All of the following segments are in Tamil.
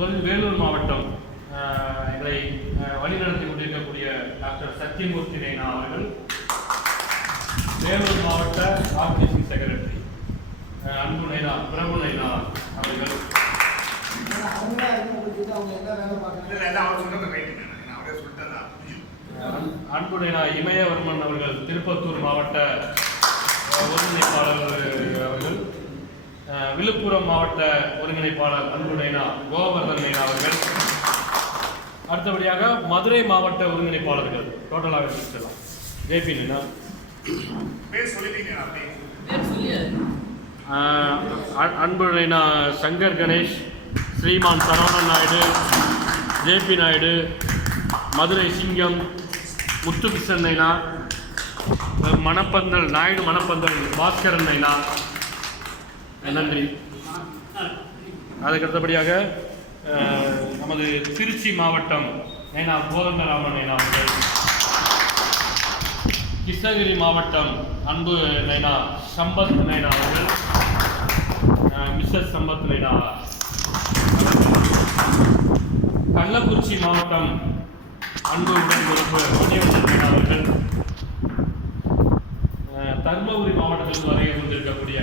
வேலூர் மாவட்டம் எங்களை வழிநடத்தி கொண்டிருக்கக்கூடிய டாக்டர் சத்யமூர்த்தி நைனா அவர்கள், வேலூர் மாவட்ட ஆர்கனைசிங் செக்ரட்டரி அன்பு நைனா பிரபு நைனா அவர்கள், அன்பு நைனா இமயவர்மன் அவர்கள் திருப்பத்தூர் மாவட்ட ஒருங்கிணைப்பாளர் அவர்கள், விழுப்புரம் மாவட்ட ஒருங்கிணைப்பாளர் அன்பு நைனா கோவர்தன் நைனா அவர்கள், அடுத்தபடியாக மதுரை மாவட்ட ஒருங்கிணைப்பாளர்கள் டோட்டலாக எடுத்துக்கலாம். ஜேபி நைனா, அன்பு நைனா சங்கர் கணேஷ், ஸ்ரீமான் சரவணன் நாயுடு, ஜேபி நாயுடு, மதுரை சிங்கம், முத்துகிருஷ்ணன் நைனா, மணப்பந்தல் நாயுடு மணப்பந்தல் பாஸ்கரன் நைனா, நன்றி. அதுக்கடுத்தபடியாக நமது திருச்சி மாவட்டம் நைனா கோதண்டராமன் நைனா அவர்கள், கிருஷ்ணகிரி மாவட்டம் அன்பு நைனா சம்பத் நைனா அவர்கள், மிஸ்ஸஸ் சம்பத் நைனா, கள்ளக்குறிச்சி மாவட்டம் அன்பு உடன்பிறப்பு மணிவண்ணன் நைனா அவர்கள், தர்மபுரி மாவட்டத்திற்கு வரைய கொண்டிருக்கக்கூடிய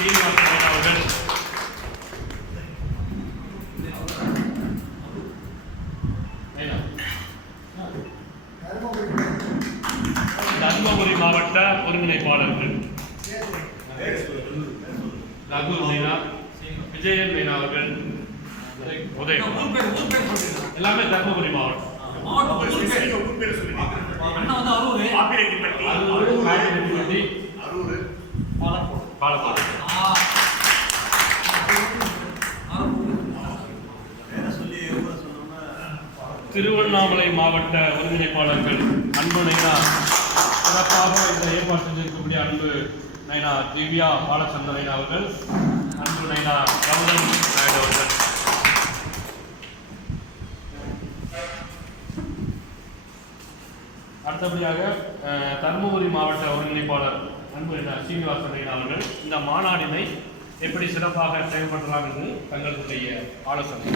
சீனிவாசன் நைனா அவர்கள், தர்மபுரி மாவட்ட ஒருங்கிணைப்பாளர்கள் ரகு நைனா, விஜயன் நைனா அவர்கள், உதய எல்லாமே தர்மபுரி மாவட்டம். பாலக்காடு, திருவண்ணாமலை மாவட்ட ஒருங்கிணைப்பாளர்கள் அன்பு நைனா, சிறப்பாக இந்த ஏற்பாடு செஞ்சிருக்கக்கூடிய அன்பு நைனா திவ்யா பாலச்சந்திர நைனா அவர்கள், அன்பு நைனா கௌதம் நாயுடு அவர்கள், அடுத்தபடியாக தருமபுரி மாவட்ட ஒருங்கிணைப்பாளர் அன்பு நைனா சீனிவாசன் நைனா அவர்கள் இந்த மாநாடினை எப்படி சிறப்பாக செயல்படுத்தலாம் என்று தங்களுடைய ஆலோசனை.